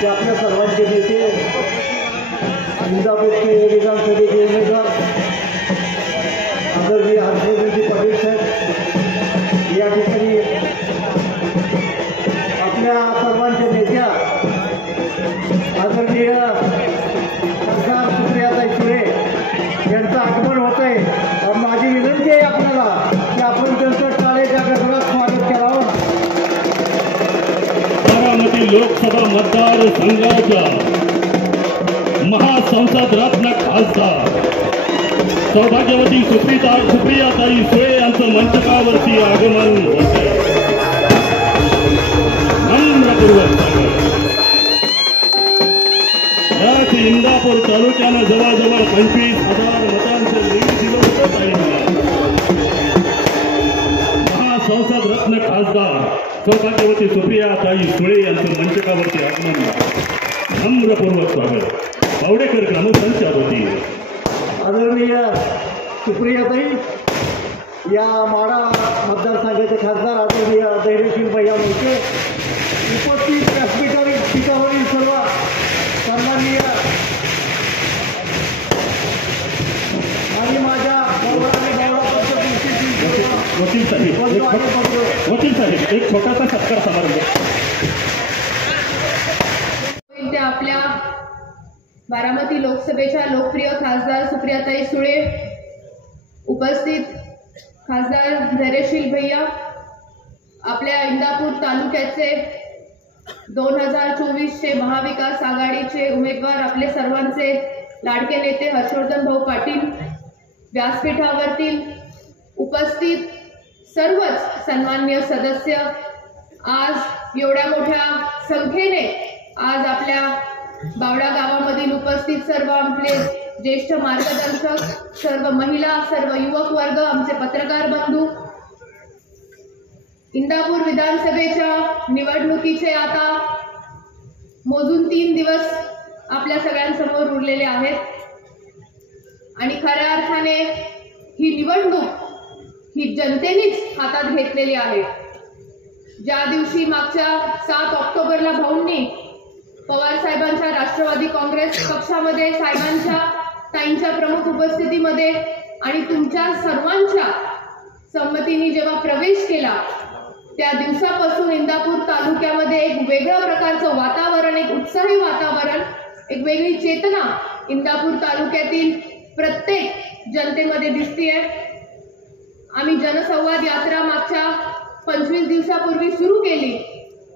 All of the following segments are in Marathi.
की आपल्या सर्वांचे नेते इंदापूरचे विधानसभेचे उमेदवार आदरणीय हर्षवर्धनजी पाटील साहेब या ठिकाणी आपल्या सर्वांच्या नेत्या आदरणीय खासदार सुप्रियाताई सुळे यांचं आगमन होत आहे। माझी विनंती आहे आपल्याला की आपण त्यांचं टाळेच्या गजरात स्वागत करावं। बारामती लोकसभा मतदारसंघाच्या महासंसद रत्न खासदार सौभाग्यवती सुप्रियाताई सुळे यांचं मंचकावरती आगमन होते। याच इंदापूर तालुक्यानं जवळजवळ 25,000 मतांचं लीड दिलं होतं ताईंना। महासंसद रत्न खासदार सौभाग्यवती सुप्रियाताई सुळे यांचं मंचकावरती आगमन नम्रपूर्वक स्वागत। बावडेकर ग्रामपंचायत होती। आदरणीय सुप्रियाताई या माढा मतदारसंघाचे खासदार आदरणीय धैर्यशील भैया मोहिते उपस्थित व्यासपीठावरील सर्व सन्माननीय आणि माझ्या वकील साहेब एक छोटासा सत्कार समारंभ आपल्या बारामती लोकसभेच्या लोकप्रिय खासदार सुप्रियाताई सुळे, उपस्थित खासदार धैर्यशील भैया, आपल्या इंदापूर तालुक्याचे 2024चे महाविकास आघाडीचे उमेदवार आपले सर्वांचे लाडके नेते हर्षवर्धन भाऊ पाटील, व्यासपीठावरील उपस्थित सर्वच सन्माननीय सदस्य, आज एवढ्या मोठ्या संख्येने आज आपल्या बावडा गावामधील उपस्थित सर्व आपले ज्येष्ठ मार्गदर्शक, सर्व महिला, सर्व युवक वर्ग, आमचे पत्रकार बंधू, इंदापूर विधानसभेच्या निवडणुकीचे आता मोजून 3 दिवस आपल्या सगळ्यांसमोर उरलेले आहेत आणि खऱ्या अर्थाने ही निवडणूक ही जनतेनेच हातात घेतलेली आहे। ज्या दिवशी मागच्या 7 ऑक्टोबरला भाऊंनी पवार साहेबांच्या राष्ट्रवादी काँग्रेस पक्षामध्ये साहेबांच्या ताईंच्या प्रमुख उपस्थितीमध्ये आणि तुमच्या सर्वांच्या संमतीने जेव्हा प्रवेश केला, त्या दिवसापासून इंदापूर तालुक्यामध्ये एक वेगळ्या प्रकारचं वातावरण, एक उत्साही वातावरण, एक वेगळी चेतना इंदापूर तालुक्यातील प्रत्येक जनतेमध्ये दिसतेय। आम्ही जनसंवाद यात्रा मागच्या 25 दिवसापूर्वी सुरू केली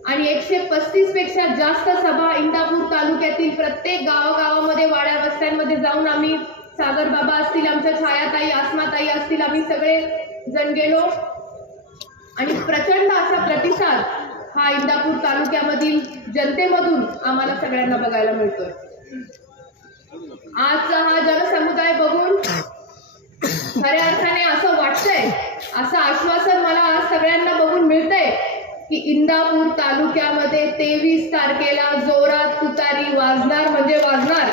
आणि 135 पेक्षा जास्त सभा इंदापूर तालुक्यातील प्रत्येक गावागावामध्ये, वाड्या वस्त्यांमध्ये जाऊन आम्ही, सागर बाबा असतील, आमच्या छायाताई, आसमाताई असतील, आम्ही सगळे जण गेलो आणि प्रचंड असा प्रतिसाद हा इंदापूर तालुक्यामधील जनतेमधून आम्हाला सगळ्यांना बघायला मिळतोय। आजचा हा जनसमुदाय बघून खऱ्या अर्थाने असं वाटतंय, असं आश्वासन मला आज सगळ्यांना बघून मिळतंय की इंदापूर तालुक्यामध्ये 23 तारखेला जोरात तुतारी वाजणार म्हणजे वाजणार।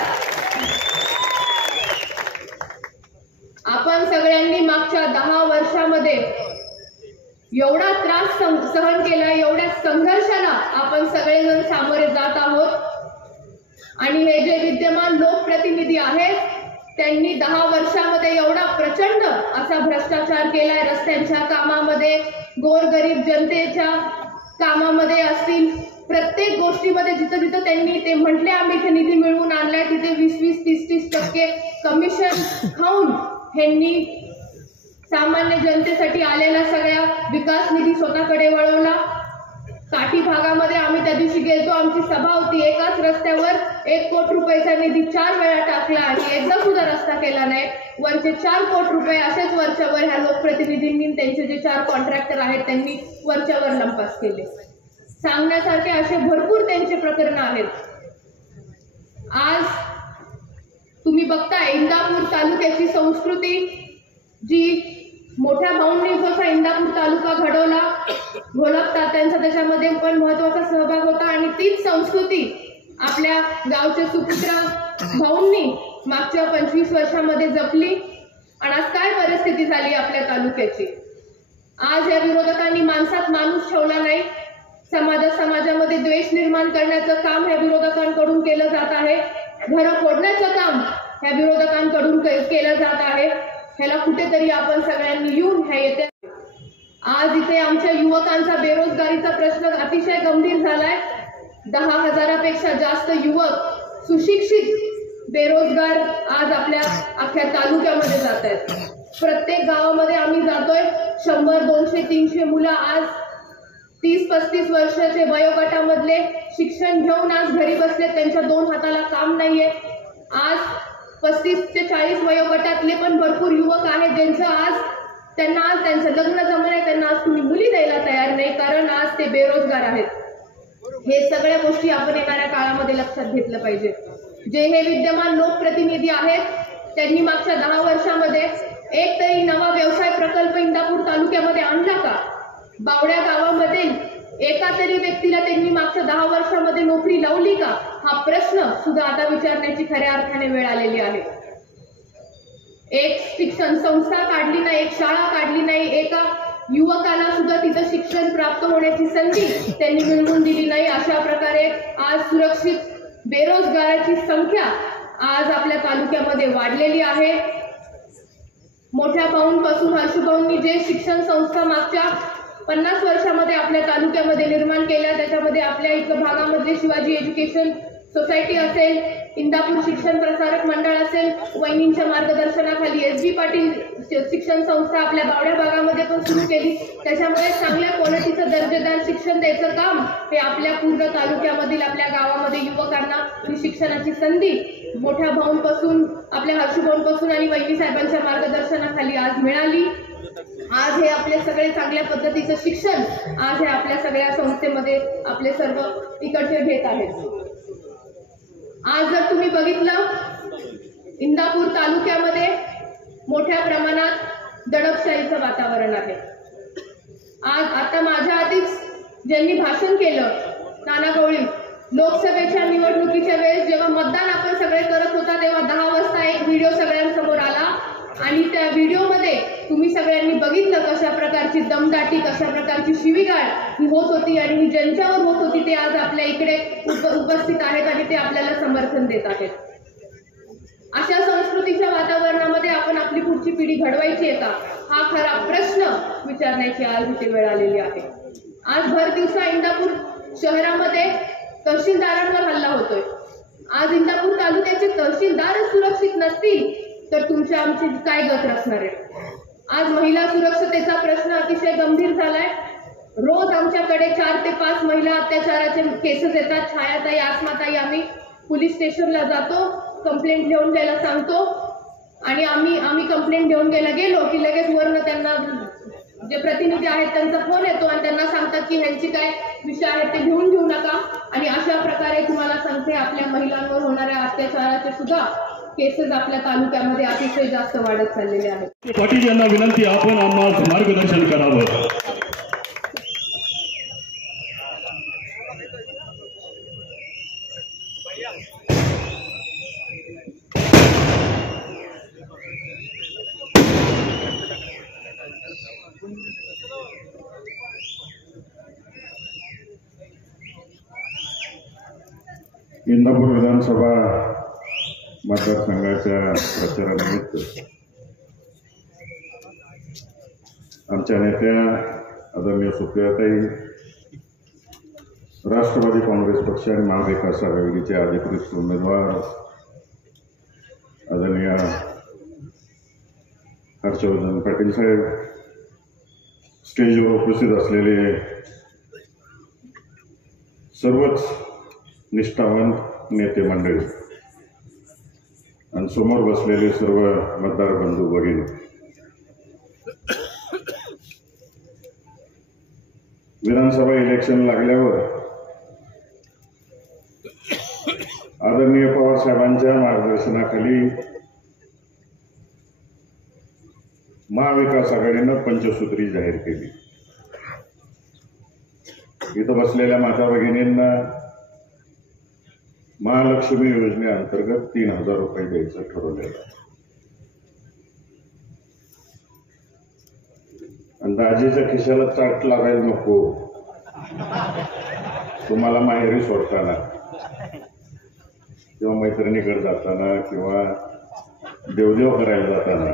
आपण सगळ्यांनी मागच्या 10 वर्षामध्ये एवढा त्रास सहन केला, एवढ्या संघर्षाला आपण सगळेजण सामोरे जात आहोत आणि हे जे विद्यमान लोकप्रतिनिधी आहेत त्यांनी 10 वर्षामध्ये एवढा प्रचंड असा भ्रष्टाचार केलाय, रस्त्यांच्या कामामध्ये, गोरगरीब जनतेच्या कामामध्ये असतील, प्रत्येक गोष्टीमध्ये जिथं जिथं त्यांनी ते म्हटले आम्ही इथे निधी मिळवून आणलाय, तिथे 20-20, 30-30% कमिशन खाऊन ह्यांनी सामान्य जनतेसाठी आलेला सगळ्या विकास निधी स्वतःकडे वळवला। काठी भागामध्ये आम्ही त्या दिवशी गेलतो, आमची सभा होती, एकाच रस्त्यावर 1 कोटी रुपयाचा निधी 4 वेळा टाकला आणि एकदा सुद्धा रस्ता केला नाही। वरचे 4 कोटी रुपये असेच वरच्यावर ह्या लोकप्रतिनिधींनी, त्यांचे जे 4 कॉन्ट्रॅक्टर आहेत त्यांनी वरच्यावर लंपास केले। सांगण्यासारखे असे भरपूर त्यांचे प्रकरण आहेत। आज तुम्ही बघताय इंदापूर तालुक्याची संस्कृती, जी मोठ्या भाऊंनी जसा इंदापूर तालुका घडवला, घोलप तात्यांचा त्याच्यामध्ये पण महत्वाचा सहभाग होता आणि तीच संस्कृती आपल्या गावचे सुपुत्र भाऊंनी मागच्या 25 वर्षामध्ये जपली आणि आज काय परिस्थिती झाली आपल्या तालुक्याची। आज या विरोधकांनी माणसात माणूस ठेवला नाही, समाजामध्ये द्वेष निर्माण करण्याचं काम ह्या विरोधकांनी करून केलं जात आहे. घरं फोडण्याचं काम ह्या विरोधकांकडून केलं जात आहे. ह्याला कुठेतरी आपण सगळ्यांनी येऊन ह्या येत्या आज इथे आमच्या युवकांचा बेरोजगारीचा प्रश्न अतिशय गंभीर झालाय. 10,000पेक्षा जास्त युवक सुशिक्षित बेरोजगार आज आपल्या अख्ख्या तालुक्यामध्ये जात आहेत. प्रत्येक गावामध्ये आम्ही जातोय 100, 200, 300 मुलं आज 30-35 वर्षाचे वयोगटामधले शिक्षण घेऊन आज घरी बसले. त्यांच्या 2 हाताला काम नाहीये. आज 35 ते 40 वयोगटातले पण भरपूर युवक आहेत ज्यांचं आज त्यांचं लग्न जमलं आहे. त्यांना आज तुम्ही मुली द्यायला तयार नाही कारण आज ते बेरोजगार आहेत. हे सगळ्या गोष्टी आपण येणाऱ्या काळामध्ये लक्षात घेतलं पाहिजे. जे हे विद्यमान लोकप्रतिनिधी आहेत त्यांनी मागच्या 10 वर्षामध्ये एक तरी नवा व्यवसाय प्रकल्प इंदापूर तालुक्यामध्ये आणला का? बावड्या गावामध्ये एका तरी व्यक्तीला त्यांनी मागच्या 10 वर्षामध्ये नोकरी लावली का? हा प्रश्न सुद्धा आता विचारण्याची खऱ्या अर्थाने वेळ आलेली आहे. एक शिक्षण संस्था काढली नाही, एक शाळा काढली नाही, एका युवकाला सुद्धा तिथं शिक्षण प्राप्त होण्याची संधी त्यांनी मिळवून दिली नाही. अशा प्रकारे आज सुरक्षित बेरोजगाराची संख्या आज आपल्या तालुक्यामध्ये वाढलेली आहे. मोठ्या भाऊंपासून हर्षभाऊंनी जे शिक्षण संस्था मागच्या 50 वर्षामध्ये आपल्या तालुक्यामध्ये निर्माण केल्या त्याच्यामध्ये आपल्या इथं भागामध्ये शिवाजी एज्युकेशन सोसायटी असेल, इंदापूर शिक्षण प्रसारक मंडळ असेल, वहिनींच्या मार्गदर्शनाखाली SG पाटील शिक्षण संस्था आपल्या बावड्या भागामध्ये पण सुरू केली. त्याच्यामुळे चांगल्या क्वालिटीचं दर्जेदार शिक्षण द्यायचं काम हे आपल्या पूर्ण तालुक्यामधील आपल्या गावामध्ये युवकांना ही शिक्षणाची संधी मोठ्या भाऊंपासून आपल्या हर्षभाऊंपासून आणि वहिनी साहेबांच्या मार्गदर्शनाखाली आज मिळाली. आज हे आपले सगळे चांगल्या पद्धतीचं शिक्षण आज हे आपल्या सगळ्या संस्थेमध्ये आपले सर्व इकडचे घेत आहेत. आज जर तुम्ही बघितलं इंदापूर तालुक्यामध्ये मोठ्या प्रमाणात दडपशाहीचं वातावरण आहे. आज आता माझ्या आधीच ज्यांनी भाषण केलं नाना गवळी लोकसभेच्या निवडणुकीच्या वेळेस जेव्हा मतदान आपण सगळे करत होता तेव्हा 10 वाजता एक व्हिडिओ सगळ्यांसमोर आला आणि त्या व्हिडिओमध्ये तुम्ही सगळ्यांनी बघितलं कशा प्रकारची दमदाटी कशा प्रकारची शिवीगाळ ही होत होती आणि ही ज्यांच्यावर होत होती ते आज आपल्या इकडे उपस्थित आहेत आणि ते आपल्याला समर्थन देत आहेत. अशा संस्कृतीच्या वातावरणामध्ये आपण आपली पुढची पिढी घडवायची आहे का हा खरा प्रश्न विचारण्याची आज इथे वेळ आलेली आहे. आज भर दिवसा इंदापूर शहरामध्ये तहसीलदारांवर हल्ला होतोय. आज इंदापूर तालुक्याचे तहसीलदारच सुरक्षित नसतील तर तुमची आमची काय गत असणार आहे. आज महिला सुरक्षतेचा प्रश्न अतिशय गंभीर झालाय. रोज आमच्याकडे 4 ते 5 महिला अत्याचाराचे केसेस येतात. छायाताई आसमाताई आम्ही पोलीस स्टेशनला जातो, कंप्लेंट घेऊन द्यायला सांगतो आणि आम्ही कंप्लेंट घेऊन द्यायला गेलो की लगेच वरनं त्यांना जे प्रतिनिधी आहेत त्यांचा फोन येतो आणि त्यांना सांगतात की ह्यांची काय विषय आहेत ते घेऊ नका. आणि अशा प्रकारे तुम्हाला सांगते आपल्या महिलांवर होणाऱ्या अत्याचाराचे सुद्धा केसेस आपल्या तालुक्यामध्ये अतिशय जास्त वाढत चाललेले आहेत. पाटील यांना विनंती आपण आम्हाला मार्गदर्शन करावं. इंदापूर विधानसभा मतदारसंघाच्या प्रचारानिमित्त आमच्या नेत्या आदरणीय सुप्रियाताई राष्ट्रवादी काँग्रेस पक्ष आणि महाविकास आघाडीचे अधिकृत उमेदवार आदरणीय हर्षवर्धन पाटील साहेब, स्टेजवर उपस्थित असलेले सर्वच निष्ठावंत नेते मंडळी आणि समोर बसलेले सर्व मतदार बंधू भगिनी, विधानसभा इलेक्शन लागल्यावर आदरणीय पवार साहेबांच्या मार्गदर्शनाखाली महाविकास आघाडीनं पंचसूत्री जाहीर केली. इथं बसलेल्या माता भगिनींना महालक्ष्मी योजनेअंतर्गत 3,000 रुपये द्यायचं ठरवलेलं आहे. आणि दाजीच्या खिशाला चाट लागायला नको तुम्हाला माहेरी सोडताना. किंवा मैत्रिणीकडे जाताना किंवा देवदेव करायला जाताना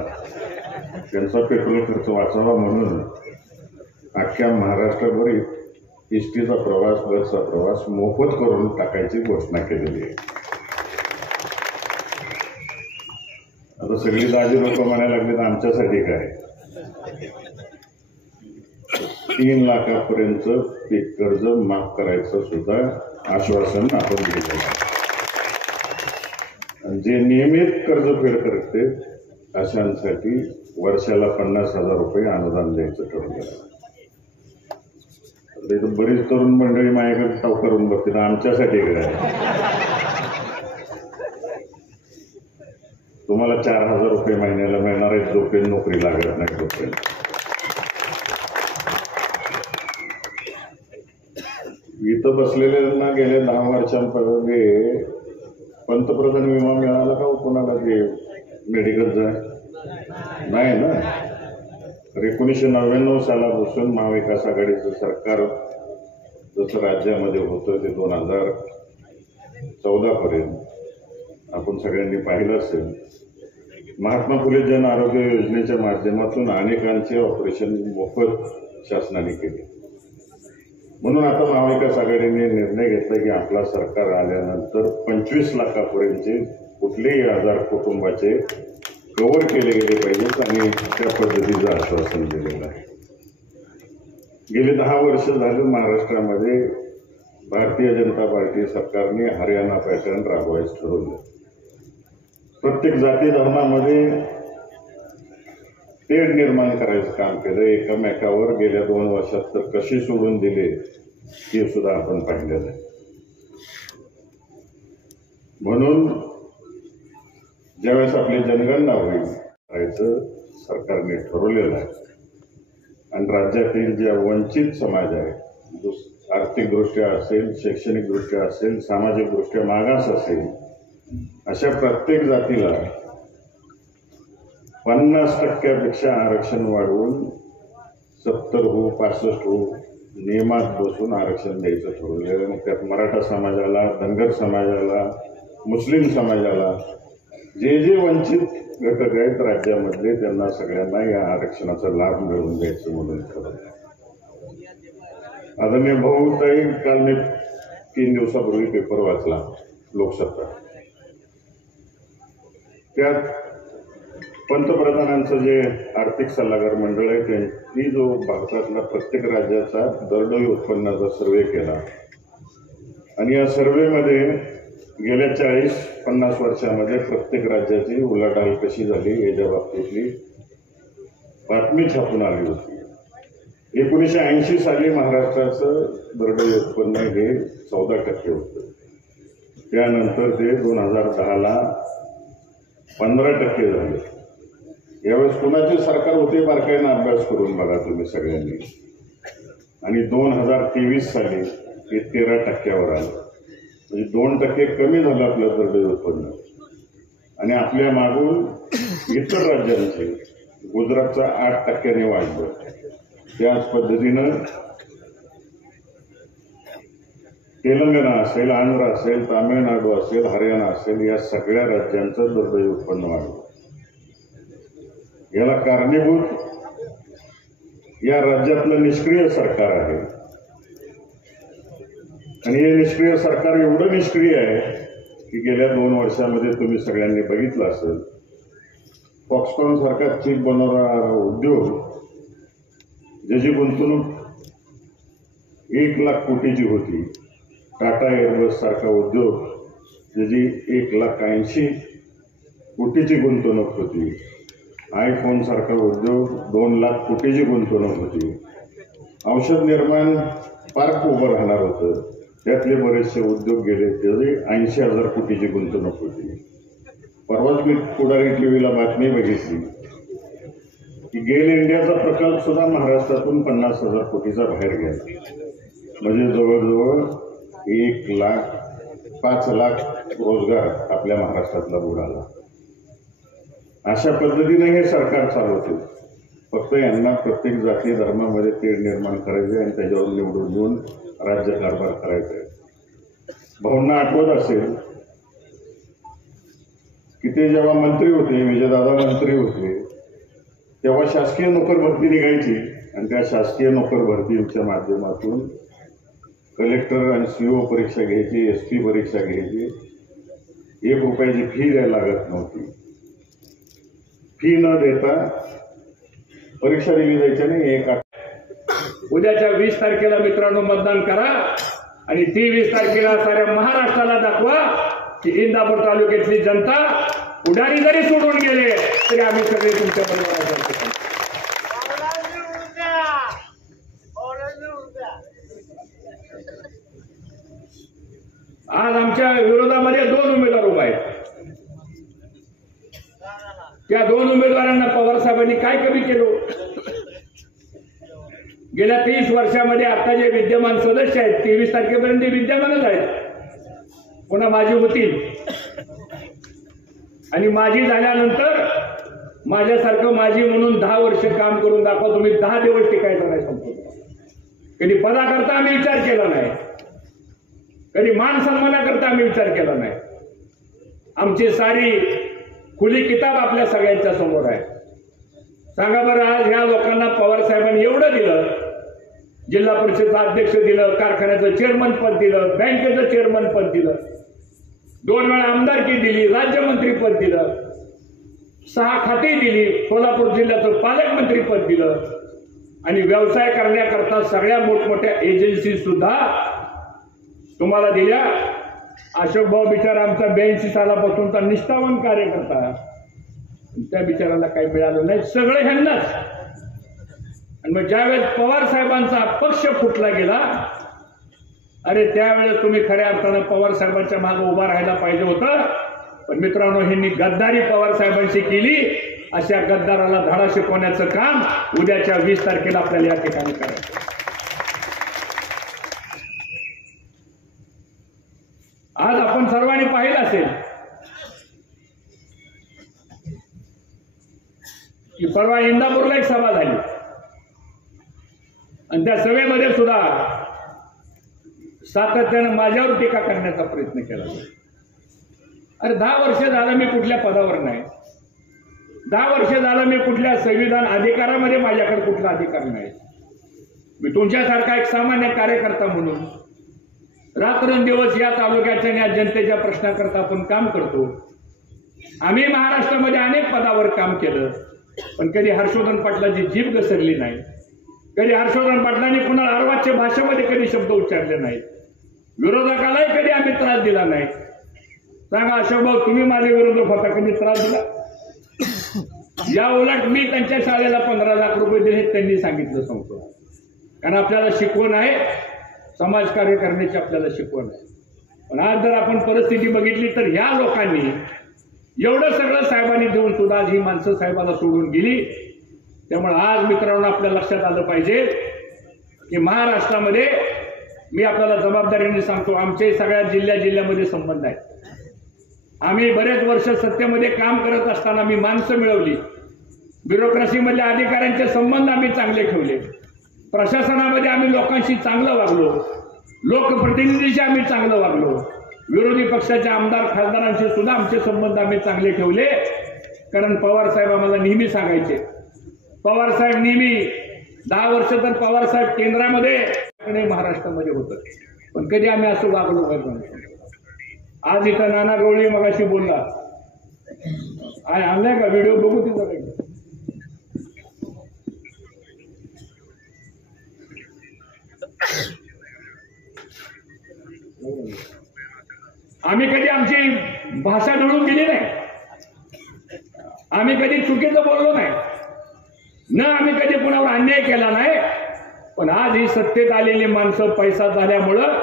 त्यांचा पेट्रोल खर्च वाचावा म्हणून अख्ख्या महाराष्ट्रभर एसटीचा प्रवास, बसचा प्रवास मोफत करून टाकायची घोषणा केलेली आहे. आता सगळी दाजी लोक म्हणायला लागले तर आमच्यासाठी काय, 3 लाखापर्यंत पीक कर्ज माफ करायचं सुद्धा आश्वासन आपण घेतलं. आणि जे नियमित कर्जफेड करते अशांसाठी वर्षाला 50,000 रुपये अनुदान द्यायचं ठरवलं. इथं बरीच तरुण मंडळी माझ्याकडे टाव करून बघतील आमच्यासाठी काय, तुम्हाला 4,000 रुपये महिन्याला मिळणार आहेत जोपर्यंत नोकरी लागत नाही तोपर्यंत. इथं बसलेल्यांना गेल्या 10 वर्षांपूर्वी पंतप्रधान विमा मिळाला का कोणाला, ते मेडिकलचा नाही ना. तर 1999 सालापासून महाविकास आघाडीचं सरकार जसं राज्यामध्ये होतं ते 2014 पर्यंत आपण सगळ्यांनी पाहिलं असेल. महात्मा फुले जन आरोग्य योजनेच्या माध्यमातून अनेकांचे ऑपरेशन मोफत शासनाने केले. म्हणून आता महाविकास आघाडीने निर्णय घेतला की आपला सरकार आल्यानंतर 25 लाखापर्यंतचे कुठलेही आजार कुटुंबाचे कव्हर केले गेले पाहिजेत आणि त्या पद्धतीचं आश्वासन दिलेलं आहे. गेले 10 वर्ष झालं महाराष्ट्रामध्ये भारतीय जनता पार्टी सरकारने हरियाणा पॅटर्न राबवायचं ठरवलं. प्रत्येक जाती धर्मामध्ये तेढ निर्माण करायचं काम केलं. एकमेकावर गेल्या 2 वर्षात तर कशी सोडून दिले हे सुद्धा आपण पाहिलेलं आहे. म्हणून ज्यावेळेस आपली जनगणना होईल करायचं सरकारने ठरवलेलं आहे. आणि राज्यातील ज्या वंचित समाज आहे, आर्थिकदृष्ट्या असेल, शैक्षणिकदृष्ट्या असेल, सामाजिकदृष्ट्या मागास असेल, अशा प्रत्येक जातीला 50% आरक्षण वाढवून 70 हो 65 हो नियमात बसून आरक्षण द्यायचं ठरवलेलं. मग त्यात मराठा समाजाला, धनगर समाजाला, मुस्लिम समाजाला, जे जे वंचित घटक आहेत राज्यामधले त्यांना सगळ्यांना या आरक्षणाचा लाभ मिळवून द्यायचं म्हणून ठरवलं. आदरणीय भाऊताई, काल मी 3 दिवसापूर्वी पेपर वाचला लोकसत्ता. त्यात पंतप्रधानांचं जे आर्थिक सल्लागार मंडळ आहे त्यांनी जो भारतातला प्रत्येक राज्याचा दरडोई उत्पन्नाचा सर्वे केला आणि या सर्वेमध्ये गेल्या 40-50 वर्षामध्ये प्रत्येक राज्याची उलाढाल कशी झाली याच्या बाबतीतली बातमी छापून आली होती. 1980 साली महाराष्ट्राचं दरडोई उत्पन्न हे 14% होतं. त्यानंतर ते 2010ला 15% झाले. यावेळेस कुणाचे सरकार होते बारकाईनं अभ्यास करून बघा तुम्ही सगळ्यांनी. आणि 2023 साली हे 13% आलं. म्हणजे 2% कमी झालं आपलं दरडोई उत्पन्न. आणि आपल्या मागून इतर राज्यांचे गुजरातचा 8% वाढलं. त्याच पद्धतीनं तेलंगणा असेल, आंध्र असेल, तामिळनाडू असेल, हरियाणा असेल, या सगळ्या राज्यांचं दरडोई उत्पन्न वाढलं. याला कारणीभूत या राज्यातलं निष्क्रिय सरकार आहे. आणि हे निष्क्रिय सरकार एवढं निष्क्रिय आहे की गेल्या 2 वर्षामध्ये तुम्ही सगळ्यांनी बघितलं असेल, फॉक्सकॉन सारखा चिप बनवणारा उद्योग ज्याची गुंतवणूक 1 लाख कोटीची होती, टाटा एअरबस सारखा उद्योग ज्याची 1,80,00,000 कोटीची गुंतवणूक होती, आयफोन सारखा उद्योग 2 लाख कोटीची गुंतवणूक होती, औषध निर्माण पार्क उभं राहणार होतं, त्यातले बरेचसे उद्योग गेले, त्याची 80,000 कोटीची गुंतवणूक होती. परवाच मी पुढारी टीव्हीला बातमी बघितली की गेल इंडियाचा प्रकल्प सुद्धा महाराष्ट्रातून 50,000 कोटीचा बाहेर गेला. म्हणजे जवळजवळ 5 लाख रोजगार आपल्या महाराष्ट्रातला बुडाला. अशा पद्धतीने हे सरकार चालवते. फक्त यांना प्रत्येक जाती धर्मामध्ये तेढ निर्माण करायचे आणि त्याच्यावर निवडून देऊन राज्यकारभार करायचा आहे. भाऊंना आठवत असेल की ते जेव्हा मंत्री होते, विजयदादा मंत्री होते, तेव्हा शासकीय नोकर भरती निघायची आणि त्या शासकीय नोकर भरतीच्या माध्यमातून कलेक्टर आणि CO परीक्षा घ्यायची, SP परीक्षा घ्यायची. 1 रुपयाची फी द्यायला लागत नव्हती. फी न देता परीक्षा दिली जायची नाही. उद्याच्या 20 तारखेला मित्रांनो मतदान करा आणि ती 20 तारखेला साऱ्या महाराष्ट्राला दाखवा की इंदापूर तालुक्यातली जनता पुढारी जरी सोडून गेले तरी आम्ही सगळे तुमच्या बरोबर आहोत. आज आमच्या विरोधामध्ये 2 उमेदवार उभा आहेत. त्या 2 उमेदवारांना पवार साहेबांनी काय कमी केलं? गेल्या 30 वर्षामध्ये आता जे विद्यमान सदस्य आहेत 23 तारखेपर्यंत विद्यमानच आहेत. पुन्हा माजी होतील आणि माजी झाल्यानंतर माझ्यासारखं माजी म्हणून 10 वर्ष काम करून दाखवा. तुम्ही 10 दिवस टिकायचं नाही संपूर्ण. कधी पदाकरता आम्ही विचार केला नाही, कधी मान सन्मानाकरता आम्ही विचार केला नाही. आमची सारी खुली किताब आपल्या सगळ्यांच्या समोर आहे. सांगा बरं, आज ह्या लोकांना पवार साहेबांनी एवढं दिलं, जिल्हा परिषदचं अध्यक्ष दिलं, कारखान्याचं चेअरमन पद दिलं, बँकेचं चेअरमन पद दिलं, 2 वेळा आमदारकी दिली, राज्यमंत्री पद दिलं, 6 खाती दिली, सोलापूर जिल्ह्याचं पालकमंत्री पद दिलं आणि व्यवसाय करण्याकरता सगळ्या मोठमोठ्या एजन्सी सुद्धा तुम्हाला दिल्या. अशोक भाऊ बिचारा आमचा 82 सालापासूनचा निष्ठावान कार्यकर्ता, त्या बिचाराला काही मिळालं नाही, सगळं ह्यांनाच. आणि मग ज्यावेळेस पवार साहेबांचा पक्ष फुटला गेला, अरे त्यावेळेस तुम्ही खऱ्या अर्थानं पवार साहेबांच्या मागे उभा राहायला पाहिजे होतं. पण मित्रांनो, ह्यांनी गद्दारी पवार साहेबांशी केली. अशा गद्दाराला धडा शिकवण्याचं काम उद्याच्या 20 तारखेला आपल्याला या ठिकाणी करायचं. आज आपण सर्वांनी पाहिलं असेल की परवा इंदापूरला एक सभा झाली आणि त्या सभेमध्ये सुद्धा सातत्यानं माझ्यावर टीका करण्याचा प्रयत्न केला. अरे 10 वर्ष झालं मी कुठल्या पदावर नाही, 10 वर्ष झालं मी कुठल्या संविधान अधिकारामध्ये माझ्याकडे कुठला अधिकार नाही. मी तुमच्यासारखा एक सामान्य कार्यकर्ता म्हणून रात्रंदिवस या तालुक्याच्या आणि या जनतेच्या प्रश्नाकरता आपण काम करतो. आम्ही महाराष्ट्रामध्ये अनेक पदावर काम केलं, पण कधी हर्षवर्धन पाटलाची जीभ घसरली नाही, कधी हर्षवर्धन पाटलांनी कुणाला अर्वाच्य भाषेमध्ये कधी शब्द उच्चारले नाहीत, विरोधकालाही कधी आम्ही त्रास दिला नाही. सांगा अशोक भाऊ, तुम्ही माझे विरोधक होता, कधी त्रास दिला? या उलट मी त्यांच्या शाळेला 15 लाख रुपये दिले हे त्यांनी सांगितलं संपूर्ण. कारण आपल्याला शिकवण आहे, समाजकार्य करण्याची आपल्याला शिकवण आहे. पण आज जर आपण परिस्थिती बघितली तर ह्या लोकांनी एवढं सगळं साहेबांनी देऊन सुद्धा ही माणसं साहेबाला सोडून गेली. त्यामुळे आज मित्रांनो आपल्या लक्षात आलं पाहिजे की महाराष्ट्रामध्ये मी आपल्याला जबाबदारीने सांगतो, आमचे सगळ्या जिल्ह्यामध्ये संबंध आहेत. आम्ही बरेच वर्ष सत्तेमध्ये काम करत असताना मी माणसं मिळवली, ब्युरोक्रेसीमधल्या अधिकाऱ्यांचे संबंध आम्ही चांगले ठेवले, प्रशासनामध्ये आम्ही लोकांशी चांगलं वागलो, लोकप्रतिनिधीशी आम्ही चांगलं वागलो, विरोधी पक्षाच्या आमदार खासदारांशी सुद्धा आमचे संबंध आम्ही चांगले ठेवले. कारण पवार साहेब आम्हाला नेहमी सांगायचे, पवार साहेब नेहमी 10 वर्ष तर पवार साहेब केंद्रामध्ये महाराष्ट्रामध्ये होतं, पण कधी आम्ही असं वागलो नाही. आज इथं नाना गवळी मगाशी बोलला, आणलाय का व्हिडिओ? बघू तिथं काही. आम्ही कधी आमची भाषा ढळून गेली नाही, आम्ही कधी चुकीचं बोललो नाही, न आम्ही कधी कुणावर अन्याय केला नाही. पण आज ही सत्तेत आलेली माणसं पैसा झाल्यामुळं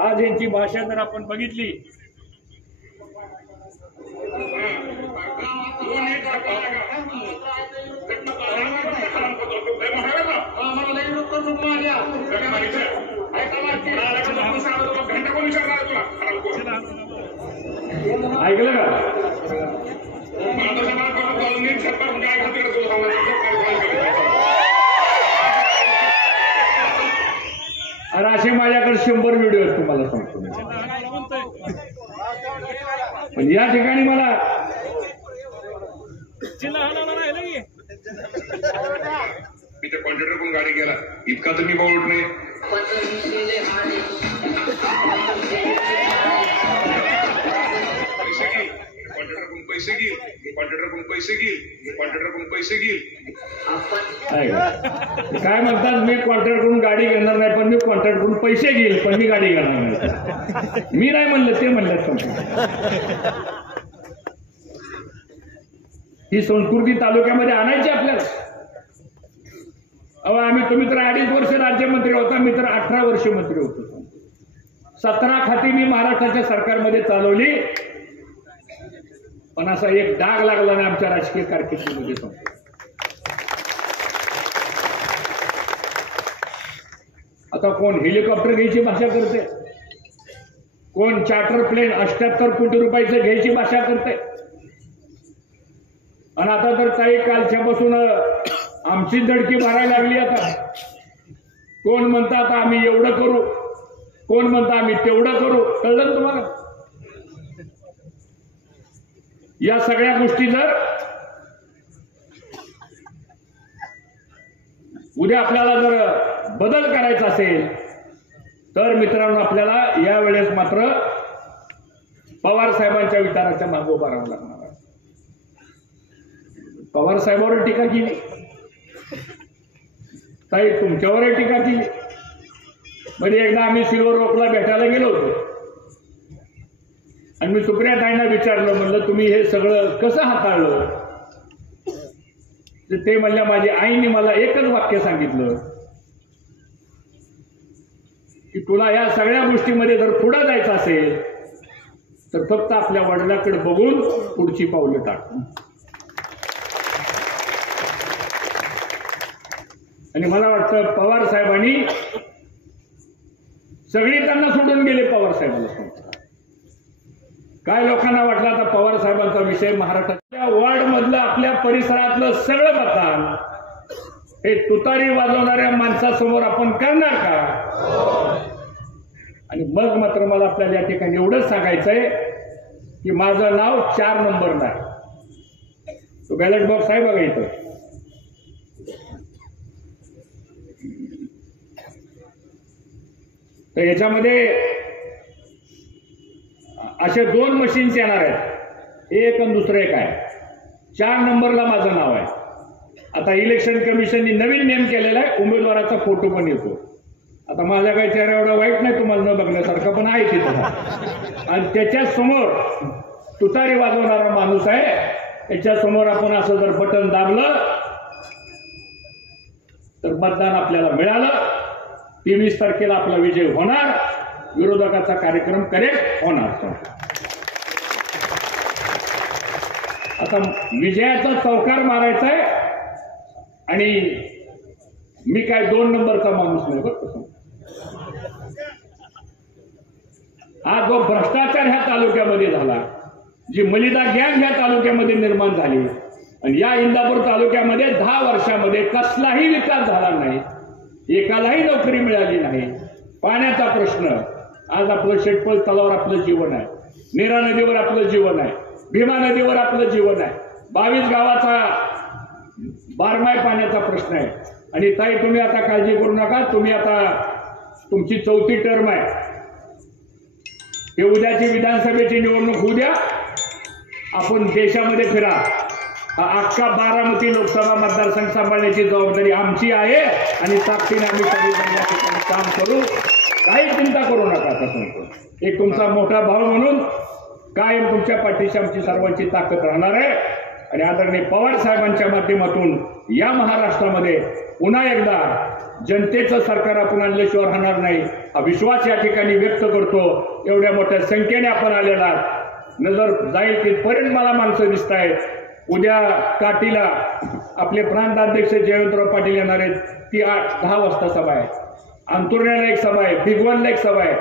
आज यांची भाषा जर आपण बघितली ऐकलं का? अरे असे माझ्याकडे 100 व्हिडिओ आहेत तुम्हाला सांगतो. पण या ठिकाणी मला मी त्या कॉन्ट्रॅक्टरकडून गाडी गेला इतका तर मी बावळत नाही. पैसे घेईल कॉन्ट्रॅक्टरकडून पैसे घेईल. काय म्हणतात, मी कॉन्ट्रॅक्टकडून गाडी घेणार नाही, पण मी कॉन्ट्रॅक्टकडून पैसे घेईल, पण मी गाडी घेणार नाही. मी नाही म्हणलं, ते म्हणलं. ही संस्कृती तालुक्यामध्ये आणायची आपल्याला. तुम्ही तर 2.5 वर्ष राज्यमंत्री होता, मी तर 18 वर्ष मंत्री होतो. 17 खाती मी महाराष्ट्राच्या सरकारमध्ये चालवली, पण असा एक डाग लागला नाही आमच्या राजकीय कारकिर्दीमध्ये. आता कोण हेलिकॉप्टर घ्यायची भाषा करते, कोण चार्टर प्लेन 78 कोटी रुपयाचं घ्यायची भाषा करते, आणि आता तर काही कालच्यापासून आमची दडकी भरायला लागली. आता कोण म्हणतात आम्ही एवढं करू, कोण म्हणता आम्ही तेवढं करू. कळलं ना तुम्हाला? या सगळ्या गोष्टी जर उद्या आपल्याला जर बदल करायचा असेल तर मित्रांनो, आपल्याला यावेळेस मात्र पवार साहेबांच्या विचाराच्या मागे उभा राहावं लागणार आहे. पवार साहेबांवर टीका केली, ताई तुमच्यावरही टीका केली. म्हणजे एकदा आम्ही सिल्वर रॉकला भेटायला गेलो होतो आणि मी सुप्रिया ताईंना विचारलं, म्हणलं तुम्ही हे सगळं कसं हाताळलं? ते म्हणल्या, माझ्या आईने मला एकच वाक्य सांगितलं की तुला या सगळ्या गोष्टीमध्ये जर पुढे जायचं असेल तर फक्त आपल्या वडिलांकडे बघून पुढची पावलं टाक. आणि मला वाटतं पवार साहेबांनी सगळी त्यांना सोडून गेले. पवार साहेबांना काय लोकांना वाटलं आता पवार साहेबांचा विषय महाराष्ट्राच्या वार्ड मधलं आपल्या परिसरातलं सगळं मतदान हे तुतारी वाजवणाऱ्या माणसासमोर आपण करणार का? आणि मग मात्र मला आपल्याला या ठिकाणी एवढंच सांगायचंय की माझं नाव 4 नंबरला आहे. तो बॅलेट बॉक्स आहे बघा इथं. तर याच्यामध्ये असे 2 मशीन्स येणार आहेत, एक आणि दुसरं एक आहे. 4 नंबरला माझं नाव आहे. आता इलेक्शन कमिशनने नवीन नेम केलेला आहे, उमेदवाराचा फोटो पण येतो. आता माझ्या काही चेहरा एवढा वाईट नाही तुम्हाला न बघण्यासारखा, पण आहे तिथं. आणि त्याच्या समोर तुतारी वाजवणारा माणूस आहे. त्याच्या समोर आपण असं जर बटन दाबलं तर मतदान आपल्याला मिळालं. 23 तारखेला आपला विजय होणार, विरोधकाचा कार्यक्रम करेक्ट होणार. आता विजयाचा चौकार मारायचा आहे. आणि मी काय 2 नंबरचा माणूस नाही बरं. हा जो भ्रष्टाचार ह्या तालुक्यामध्ये झाला, जी मलिदा गँग ह्या तालुक्यामध्ये निर्माण झाली, आणि या इंदापूर तालुक्यामध्ये 10 वर्षामध्ये कसलाही विकास झाला नाही, एकालाही नोकरी मिळाली नाही. पाण्याचा प्रश्न, आज आपलं शेटपळ तलावावर आपलं जीवन आहे, नीरा नदीवर आपलं जीवन आहे, भीमा नदीवर आपलं जीवन आहे, 22 गावाचा 12 पाण्याचा प्रश्न आहे. आणि ताई तुम्ही आता काळजी करू नका, तुम्ही आता तुमची 4थी टर्म आहे. हे उद्याची विधानसभेची निवडणूक होऊ द्या, आपण देशामध्ये फिरा. हा अख्खा बारामती लोकसभा मतदारसंघ सांभाळण्याची जबाबदारी आमची आहे आणि ताकदीने आम्ही सगळेजण या ठिकाणी काम करू. काही चिंता करू नका. एक तुमचा मोठा भाऊ म्हणून कायम तुमच्या पाठीशी आमची सर्वांची ताकद राहणार आहे. आणि आदरणीय पवार साहेबांच्या माध्यमातून या महाराष्ट्रामध्ये पुन्हा एकदा जनतेचं सरकार आपण आणल्याशिवाय राहणार नाही हा विश्वास या ठिकाणी व्यक्त करतो. एवढ्या मोठ्या संख्येने आपण आलेला नजर जाईल तिथपर्यंत मला माणसं दिसत आहेत. उद्या काटीला आपले प्रांताध्यक्ष जयवंतराव पाटील येणार आहेत. ती 10 वाजता सभा आहे. अंतुर्ण्याला एक सभा आहे, भिगवणला एक सभा आहे.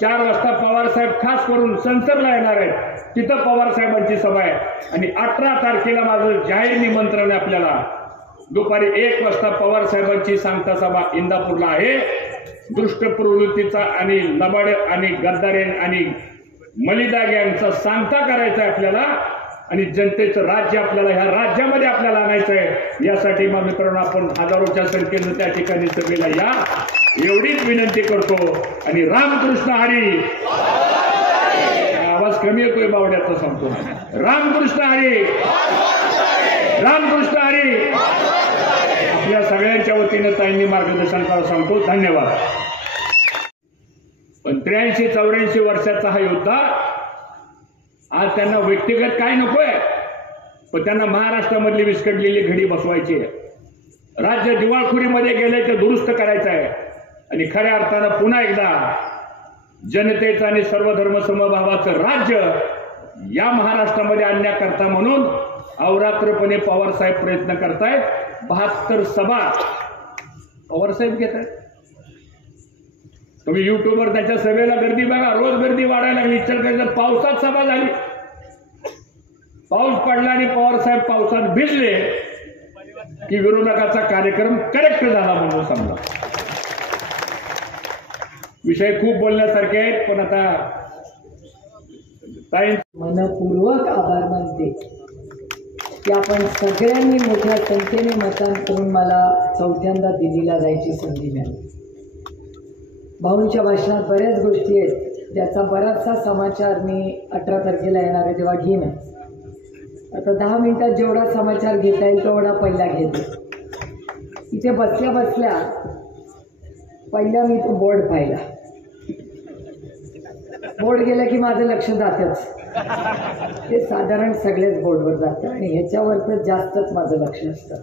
4 वाजता पवार साहेब खास करून संसरला येणार आहेत, तिथं पवार साहेबांची सभा आहे. आणि 18 तारखेला माझं जाहीर निमंत्रण आहे आपल्याला. दुपारी 1 वाजता पवार साहेबांची सांगता सभा इंदापूरला आहे. दुष्ट प्रवृत्तीचा आणि लबाड आणि गद्दारी आणि मलिदा गँगचा सांगता करायचा आहे आपल्याला. आणि जनतेचं राज्य आपल्याला ह्या राज्यामध्ये आपल्याला आणायचं आहे. यासाठी मग मित्रांनो आपण हजारोच्या संख्येनं त्या ठिकाणी सभेला या एवढीच विनंती करतो. आणि रामकृष्ण हरी. आवाज कमी येतोय बावड्याचा सांगतो. रामकृष्ण हरी. रामकृष्ण हरी. आपल्या सगळ्यांच्या वतीने ताईंनी मार्गदर्शन करायला सांगतो. धन्यवाद. पण 83-84 वर्षाचा हा योद्धा आज त्यांना व्यक्तिगत काय नकोय, पण त्यांना महाराष्ट्रामधली विस्कटलेली घडी बसवायची आहे. राज्य दिवाळखोरीमध्ये गेले ते दुरुस्त करायचं आहे आणि खऱ्या अर्थानं पुन्हा एकदा जनतेचं आणि सर्व धर्म समभावाचं राज्य या महाराष्ट्रामध्ये आणण्याकरता म्हणून अवरात्रपणे पवारसाहेब प्रयत्न करतायत. 72 सभा पवारसाहेब घेत आहेत. तुम्ही युट्यूबवर त्याच्या सभेला गर्दी बघा, रोज गर्दी वाढायला लागली. इचलकरंजीत पावसात सभा झाली, पाऊस पडला आणि पवारसाहेब पावसात भिजले की विरोधकाचा कार्यक्रम करेक्ट झाला म्हणून समजा. विषय खूप बोलण्यासारखे आहेत, पण आता मनपूर्वक आभार मानते की आपण सगळ्यांनी मोठ्या संख्येने मतदान करून मला चौथ्यांदा दिल्लीला जायची संधी मिळाली. भाऊंच्या भाषणात बऱ्याच गोष्टी आहेत ज्याचा बराचसा समाचार मी 18 तारखेला येणार आहे तेव्हा घेईन. आता 10 मिनिटात जेवढा समाचार घेता येईल तेवढा पहिला घेते. इथे बसल्या बसल्या पहिला मी तो बोर्ड पाहिला. बोर्ड गेला की माझं लक्ष जातच. ते साधारण सगळेच बोर्डवर जातं आणि ह्याच्यावर तर जास्तच माझं लक्ष असतं.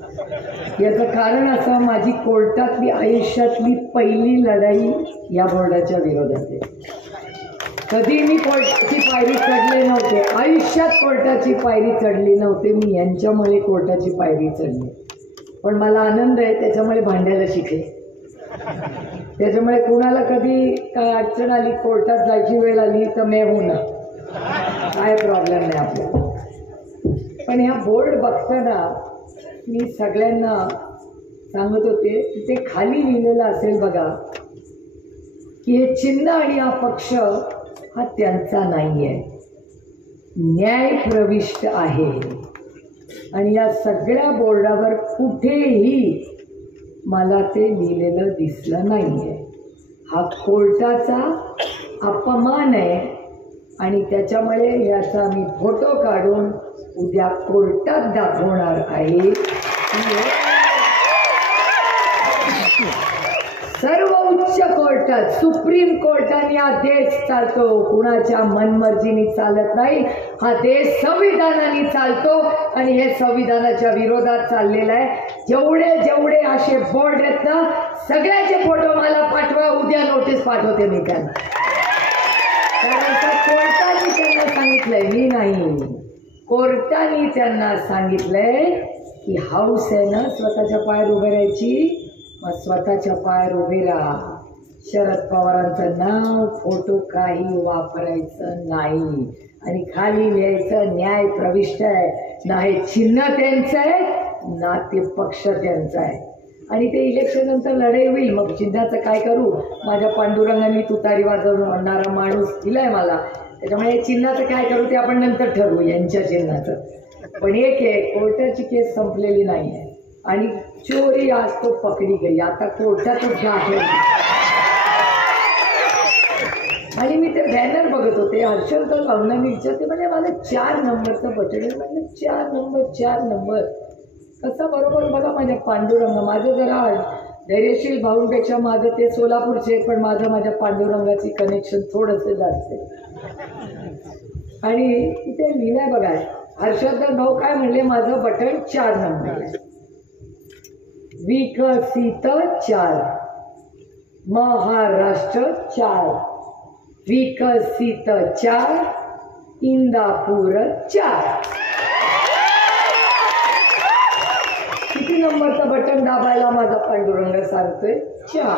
याचं कारण असं, माझी कोर्टातली आयुष्यातली पहिली लढाई या बोर्डाच्या विरोधात आहे. कधी मी कोर्टाची पायरी चढले नव्हते, आयुष्यात कोर्टाची पायरी चढली नव्हते. मी यांच्यामुळे कोर्टाची पायरी चढली. पण मला आनंद आहे, त्याच्यामुळे भांडायला शिकले. त्याच्यामुळे कुणाला कधी काय अडचण आली, कोर्टात जायची वेळ आली तर मी होणार, काय प्रॉब्लेम नाही आपल्याला. पण ह्या बोर्ड बघताना मी सगळ्यांना सांगत होते की ते खाली लिहिलेलं असेल बघा की हे चिन्ह आणि हा पक्ष हा त्यांचा नाही आहे, न्याय प्रविष्ट आहे. आणि या सगळ्या बोर्डावर कुठेही मला ते लिहिलेलं दिसलं नाही आहे. हा कोर्टाचा अपमान आहे आणि त्याच्यामुळे याचा मी फोटो काढून उद्या कोर्टात दाखवणार आहे. सर्व उच्च कोर्टात, सुप्रीम कोर्टाने हा देश चालतो, कुणाच्या मनमर्जीने चालत नाही. हा देश संविधानाने चालतो आणि हे संविधानाच्या विरोधात चाललेलं आहे. जेवढे जेवढे असे बोर्ड आहेत ना, सगळ्याचे फोटो मला पाठवा, उद्या नोटीस पाठवते मी त्यांना. कारण कोर्टाने त्यांना सांगितलंय, मी नाही, कोर्टाने त्यांना सांगितलंय की हाऊस आहे ना स्वतःच्या पायावर उभे राहायची, मग स्वतःच्या पायावर उभे राहा. शरद पवारांचं नाव, फोटो काही वापरायचं नाही आणि खाली लिहायचं न्याय प्रविष्ट आहे. ना हे चिन्ह त्यांचं आहे ना ते पक्ष त्यांचा आहे. आणि ते इलेक्शन नंतर लढाई होईल, मग चिन्हाचं काय करू. माझ्या पांडुरंगांनी तुतारी वाजवणारा माणूस दिलाय मला, त्याच्यामुळे चिन्हाचं काय करू ते आपण नंतर ठरवू यांच्या चिन्हाचं. पण एक आहे, कोर्टाची केस संपलेली नाही आहे आणि चोरी आज तो पकडी गई, आता कोर्टातच आहे. आणि मी ते बॅनर बघत होते, हर्षवर्धन भावना मी विचारते म्हणजे मला 4 नंबरचं बटन आहे. म्हणजे 4 नंबर कसा बरोबर बघा. माझ्या पांडुरंग, माझं जरा धैर्यशील भाऊंपेक्षा माझं ते सोलापूरचे, पण माझ्या पांडुरंगाची कनेक्शन थोडंसं जास्त आहे. आणि इथे लिहिलंय बघा, हर्षवर्धन भाऊ काय म्हणले, माझं बटन 4 नंबर आहे. विकसित 4, महाराष्ट्र 4, विकसित 4, इंदापूर 4. किती नंबरचं बटन दाबायला माझा पांडुरंग सांगतोय? 4.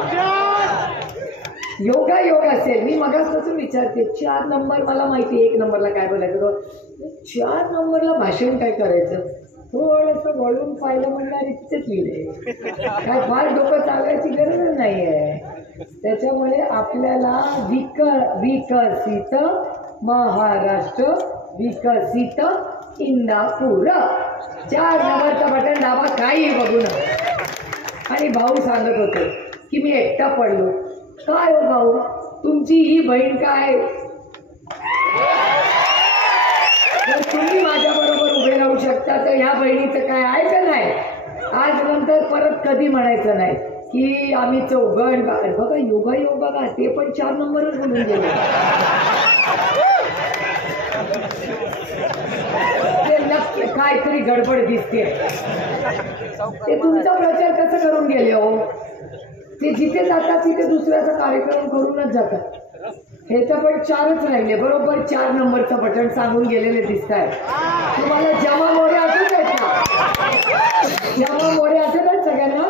योगा असेल. मी मगापासून विचारते 4 नंबर मला माहिती, 1 नंबरला काय बोलायचं, 4 नंबरला भाषण काय करायचं. थोडंसं वळून पाहिलं म्हणलं आणि तिथेच लिहिले, काय फार डोकं चालवायची गरज नाही आहे. त्याच्यामुळे आपल्याला विकसित महाराष्ट्र विकसित इंदापूर 4 नंबरचं बटन दाबा, काही बघू नका. आणि भाऊ सांगत होते की मी एकटा पडलो. काय हो भाऊ, तुमची ही बहीण काय, जर तुम्ही माझ्याबरोबर उभे राहू शकता तर ह्या बहिणीचं काय आहे का नाही. आज नंतर परत कधी म्हणायचं नाही की आम्ही चौघण. बघा योगा योगा का, ते पण 4 नंबरच म्हणून गेले. ते नक्की काहीतरी गडबड दिसते. ते तुमचा प्रचार कसं करून गेले हो. ते जिथे जातात तिथे दुसऱ्याचा कार्यक्रम करूनच जातात. हे तर पण 4च राहिले. बरोबर 4 नंबरचं बटन सांगून गेलेले दिसत आहे. तुम्हाला जमा मोरे असत आहेत का, जमा मोरे असत आहेत सगळ्यांना.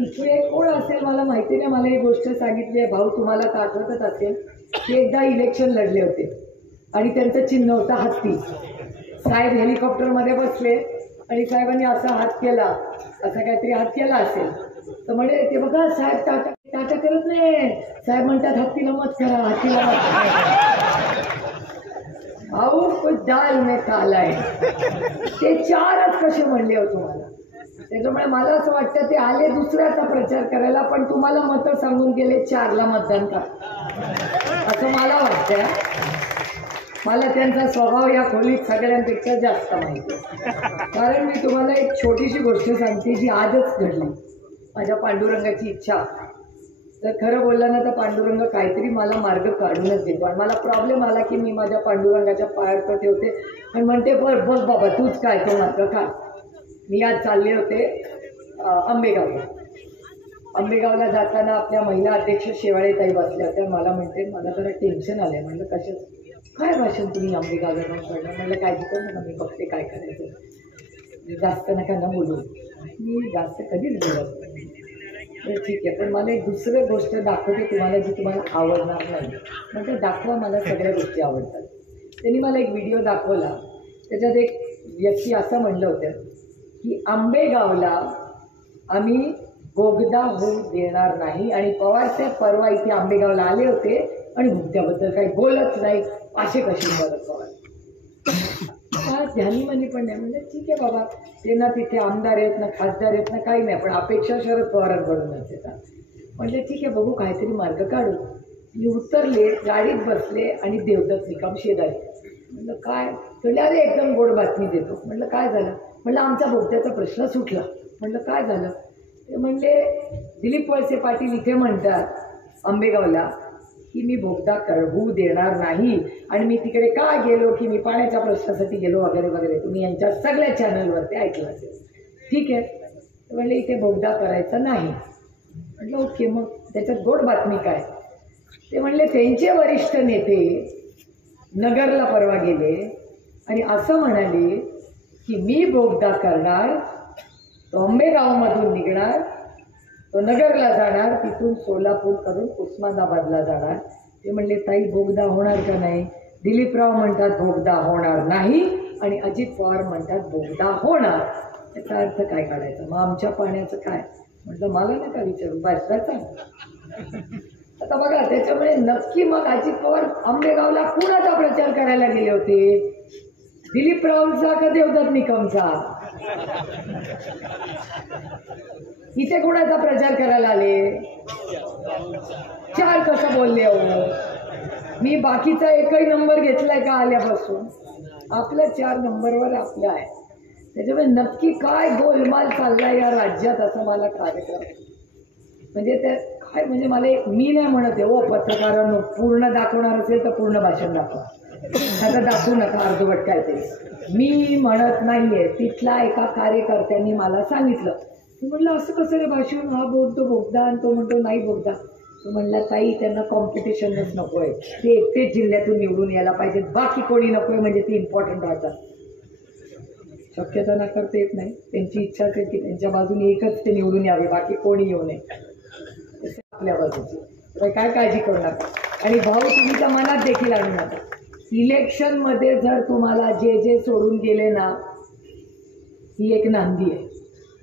इकडे कोण असेल मला माहिती नाही. मला ही गोष्ट सांगितली आहे भाऊ, तुम्हाला तर आठवतच असेल की एकदा इलेक्शन लढले होते आणि त्यांचं चिन्ह होतं हत्ती. साहेब हेलिकॉप्टरमध्ये बसले आणि साहेबांनी असा हात केला, असा काहीतरी हात केला असेल तर म्हणे ते बघा साहेब टाटा टाटा करत नाही. साहेब म्हणतात हत्तीला मत करा, हत्तीला मत करा. भाऊ कुछ दाल में काला आहे. ते 4च कसे म्हणले हो तुम्हाला. त्याच्यामुळे मला असं वाटतं ते आले दुसऱ्याचा प्रचार करायला, पण तुम्हाला मतं सांगून गेले 4ला मतदान करा असं मला वाटतं. मला त्यांचा स्वभाव या खोलीत सगळ्यांपेक्षा जास्त माहिती आहे. कारण मी तुम्हाला एक छोटीशी गोष्ट सांगते जी आजच घडली. माझ्या पांडुरंगाची इच्छा, जर खरं बोललं ना तर पांडुरंग काहीतरी मला मार्ग काढूनच देतो. आणि मला प्रॉब्लेम आला की मी माझ्या पांडुरंगाच्या पायात पडते होते आणि म्हणते बस बाबा तूच काय तो मार्ग का. मी आज चालले होते आंबेगावला. आंबेगावला जाताना आपल्या महिला अध्यक्ष शेवाळेताई बसल्या होत्या. मला म्हणते मला जरा टेन्शन आलं. म्हणलं कशात, काय भाषण तुम्ही आंबेगावला जाऊन पडलं. म्हणलं काळजी करू नका, मी बघते काय करायचं, जास्त नका ना बोलू. मी जास्त कधीच बोलत नाही. ठीक आहे, पण मला एक दुसरं गोष्ट दाखवते तुम्हाला जी तुम्हाला आवडणार नाही. म्हणजे दाखवा, मला सगळ्या गोष्टी आवडतात. त्यांनी मला एक व्हिडिओ दाखवला. त्याच्यात एक व्यक्ती असं म्हणलं होतं की आंबेगावला आम्ही बोगदा होऊ देणार नाही. आणि पवारसाहेब परवा इथे आंबेगावला आले होते आणि मुद्द्याबद्दल काही बोलत नाही. असे कसे बोलत पवार, काय ध्यानी मनी पण नाही. म्हणजे ठीक आहे बाबा, ते ना तिथे आमदार आहेत ना खासदार आहेत ना काही नाही, पण अपेक्षा शरद पवारांकडूनच येतात. म्हणजे ठीक आहे, बघू काहीतरी मार्ग काढू. मी उतरले, गाडीत बसले आणि देवदत्त निकम शेजारी. म्हणलं काय, तुला अरे एकदम गोड बातमी देतो. म्हटलं काय झालं. म्हणलं आमचा बोगद्याचा प्रश्न सुटला. म्हटलं काय झालं. ते म्हणले दिलीप वळसे पाटील इथे म्हणतात आंबेगावला की मी बोगदा होऊ देणार नाही. आणि मी तिकडे का गेलो की मी पाण्याच्या प्रश्नासाठी गेलो वगैरे वगैरे. तुम्ही यांच्या सगळ्या चॅनलवरती ऐकलं असेल. ठीक आहे, म्हणले इथे बोगदा करायचा नाही. म्हटलं ओके, मग त्याच्यात गोड बातमी काय. ते म्हणले त्यांचे वरिष्ठ नेते नगरला परवा गेले आणि असं म्हणाले की मी बोगदा करणार, तो आंबेगावमधून निघणार, तो नगरला जाणार, तिथून सोलापूर करून उस्मानाबादला जाणार. ते म्हणले ताई बोगदा होणार का नाही. दिलीपराव म्हणतात बोगदा होणार नाही आणि अजित पवार म्हणतात बोगदा होणार. याचा अर्थ काय काढायचा. मग आमच्या पाण्याचं काय. म्हटलं मला नका विचारू, बाजूचा. आता बघा त्याच्यामुळे नक्की मग अजित पवार आंबेगावला कुणाचा प्रचार करायला गेले होते, दिलीपरावचा का देवदत्त निकमचा. इथे कुणाचा प्रचार करायला आले. 4 कसं बोलले हो. मी बाकीचा एकही नंबर घेतलाय का आल्यापासून. आपल्या 4 नंबरवर आपलं आहे. त्याच्यामुळे नक्की काय गोलमाल चाललाय या राज्यात असं मला कार्यक्रम म्हणजे ते काय म्हणजे मला मी नाही म्हणत आहे हो पत्रकारांनो, पूर्ण दाखवणार असेल तर पूर्ण भाषण दाखवा, आता दाखवू नका अर्धवट काहीतरी. मी म्हणत नाहीये. तिथला एका कार्यकर्त्यांनी मला सांगितलं. मी म्हटलं असं कसं रे भाषण, हा बोलतो बोगदा आणि तो म्हणतो नाही बोगदा. तो म्हणला ताई त्यांना कॉम्पिटिशनच नको आहे, ते एकटेच जिल्ह्यातून निवडून यायला पाहिजेत, बाकी कोणी नको आहे, म्हणजे ते इम्पॉर्टंट राहतात. शक्यता नाकारता येत नाही. त्यांची इच्छा असेल की त्यांच्या बाजूने एकच ते निवडून यावे, बाकी कोणी येऊ नये. आपल्या बाजूची काय काळजी करू नका. आणि भाऊ तुम्ही त्या मनात देखील आणू नका. इलेक्शनमध्ये जर तुम्हाला जे सोडून गेले ना, ही एक नांदी आहे.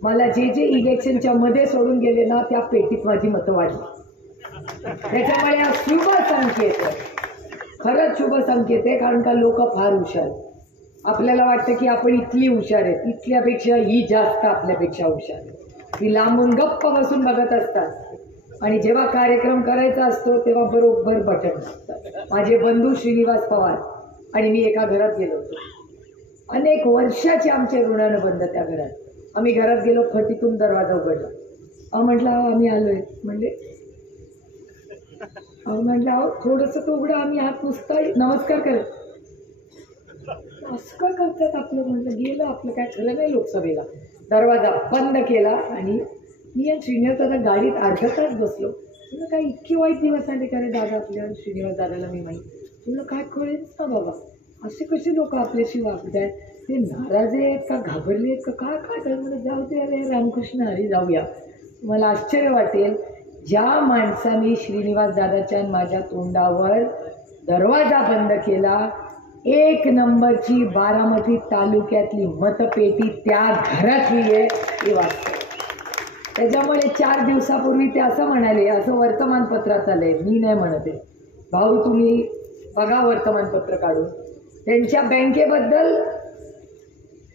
मला जे इलेक्शनच्या मध्ये सोडून गेले ना त्या पेटीत माझी मतं वाढली. त्याच्यामुळे हा शुभ संकेत आहे. खरंच शुभ संकेत आहे, कारण का लोक फार हुशार आहेत. आपल्याला वाटतं की आपण इथली हुशार आहेत, इथल्यापेक्षा ही जास्त आपल्यापेक्षा हुशार आहे. ती लांबून गप्प बसून बघत असतात आणि जेव्हा कार्यक्रम करायचा असतो तेव्हा बरोबर बटन असतात. माझे बंधू श्रीनिवास पवार आणि मी एका घरात गेलो होतो. अनेक वर्षाचे आमचे ऋणानं बंद त्या घरात. आम्ही घरात गेलो, फटीतून दरवाजा उघडला. म्हटलं आम्ही आलोय. म्हटलं अहो थोडंसं तो उघडा, आम्ही हात पुसता नमस्कार कर. असं काय करतात आपलं? म्हटलं गेलं आपलं, काय खरं नाही. लोकसभेला दरवाजा बंद केला आणि मी आणि श्रीनिवास दादा गाडीत अर्धा तास बसलो. तुला काय इतके वाईट दिवस आले का रे दादा आपल्या? श्रीनिवास दादाला मी माहीत. तुला काय कळेलच ना बाबा, असे कसे लोक आपल्याशी वागत आहेत? ते नाराज आहेत का घाबरले आहेत का काय काय? म्हणजे जाऊ दे अरे रामकृष्ण हरी, जाऊया. मला आश्चर्य वाटेल ज्या माणसाने श्रीनिवास दादाच्या माझ्या तोंडावर दरवाजा बंद केला. 1 नंबरची बारामती तालुक्यातली मतपेटी त्या घरातली आहे ही वाटतं. त्याच्यामुळे 4 दिवसापूर्वी ते असं म्हणाले, असं वर्तमानपत्रात आलंय, मी नाही म्हणत आहे भाऊ, तुम्ही बघा वर्तमानपत्र काढून. त्यांच्या बँकेबद्दल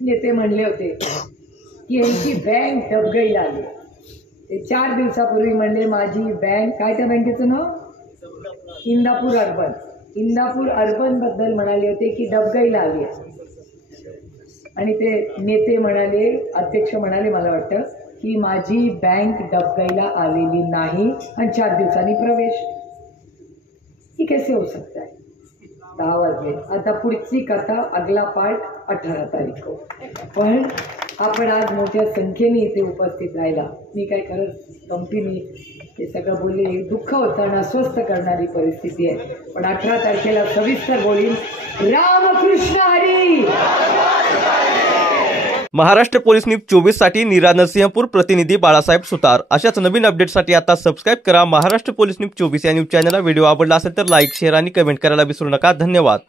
नेते म्हणले होते की यांची बँक डबगईला आली. ते 4 दिवसापूर्वी म्हणले माझी बँक, काय त्या बँकेचं नाव? इंदापूर अर्बन. इंदापूर अर्बन बद्दल म्हणाले होते की डबगईला आली आहे. आणि ते नेते म्हणाले, अध्यक्ष म्हणाले मला वाटतं की माझी बँक डबगईला आलेली नाही आणि 4 दिवसांनी प्रवेश. ही कैसे हो सकता है? 10 वाजले. आता पुढची कथा, अगला पार्ट 18 तारीख को. पण आपण आज मोठ्या संख्येने इथे उपस्थित राहिला. मी काय खरंच कंपनी हे सगळं बोलले, दुःख होतं आणि अस्वस्थ करणारी परिस्थिती आहे. पण 18 तारखेला सविस्तर बोलीन. रामकृष्ण हरी. महाराष्ट्र पोलीस न्यूज 24 साठी नीरा नरसिंहपूर, प्रतिनिधी बाळासाहेब सुतार. अशाच नवीन अपडेटसाठी आता सबस्क्राईब करा महाराष्ट्र पोलीस न्यूज 24 या न्यूज चॅनलला. व्हिडिओ आवडला असेल तर लाईक, शेअर आणि कमेंट करायला विसरू नका. धन्यवाद.